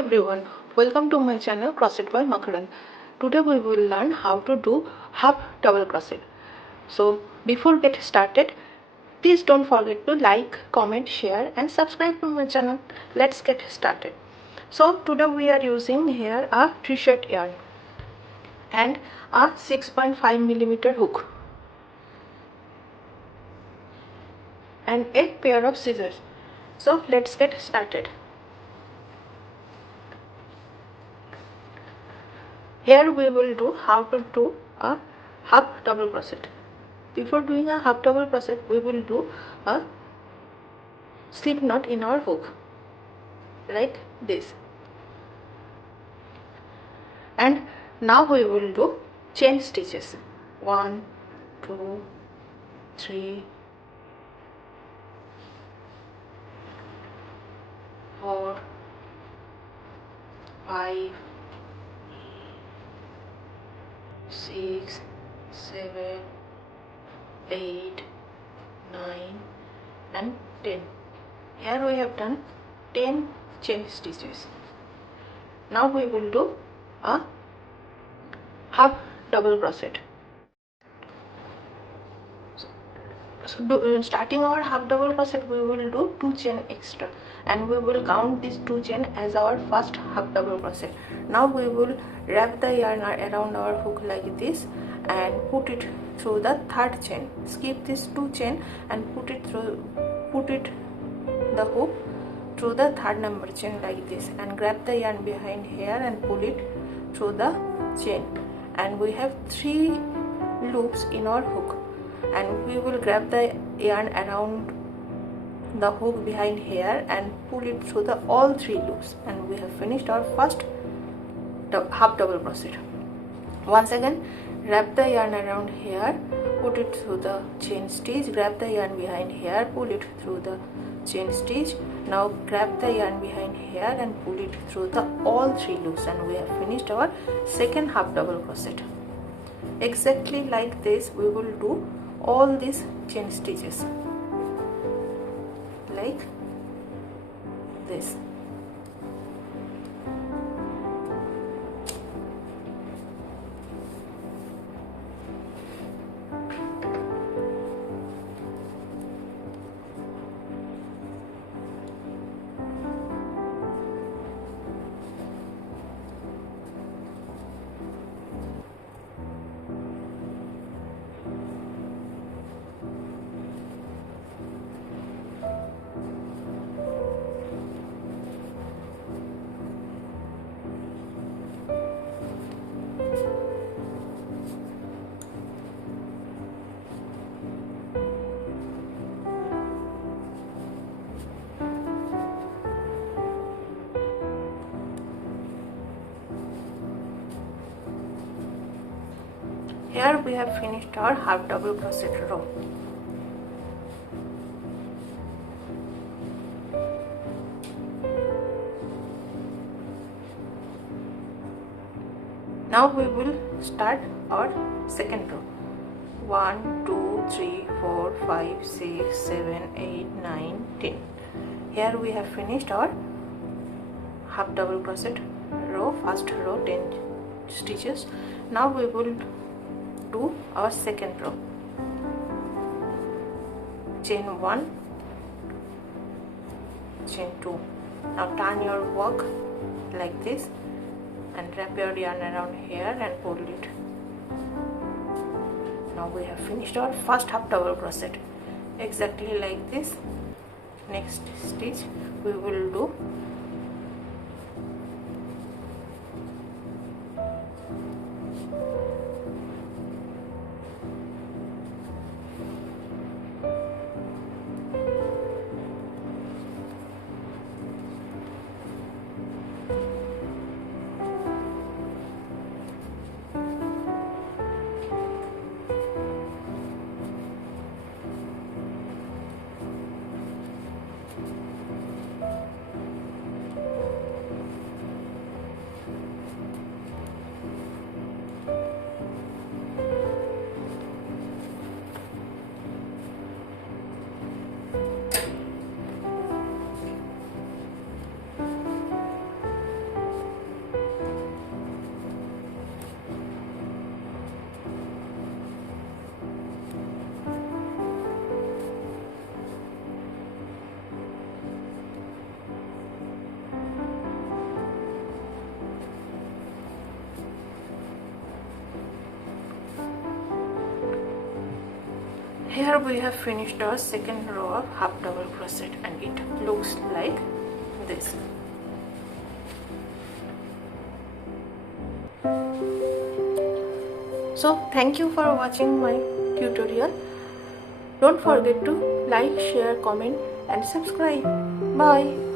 everyone, welcome to my channel Crochet by Makaran. Today we will learn how to do half double crochet. So before get started, please don't forget to like, comment, share and subscribe to my channel. Let's get started. So today we are using here a t-shirt yarn and a 6.5mm hook and a pair of scissors. So let's get started. Here we will do how to do a half double crochet. Before doing a half double crochet, we will do a slip knot in our hook like this. And now we will do chain stitches. 1, 2, 3, 4, 5, 6, 7, 8, 9 and 10. Here we have done 10 chain stitches. Now we will do a half double crochet. So starting our half double crochet, we will do 2 chain extra and we will count these 2 chain as our first half double crochet. Now we will wrap the yarn around our hook like this and put it through the third chain. Skip this 2 chain and put it the hook through the third number chain like this and grab the yarn behind here and pull it through the chain, and we have 3 loops in our hook, and we will grab the yarn around the hook behind here and pull it through the all 3 loops, and we have finished our first half double crochet. Once again, wrap the yarn around here, put it through the chain stitch, grab the yarn behind here, pull it through the chain stitch. Now grab the yarn behind here and pull it through the all 3 loops, and we have finished our second half double crochet. Exactly like this we will do all these chain stitches like this. Here we have finished our half double crochet row. Now we will start our second row. 1, 2, 3, 4, 5, 6, 7, 8, 9, 10. Here we have finished our half double crochet row, first row 10 stitches. Now we will do our second row. Chain 1, chain 2. Now turn your work like this and wrap your yarn around here and pull it. Now we have finished our first half double crochet. Exactly like this. Next stitch we will do Here we have finished our second row of half double crochet and it looks like this. So thank you for watching my tutorial. Don't forget to like, share, comment and subscribe. Bye.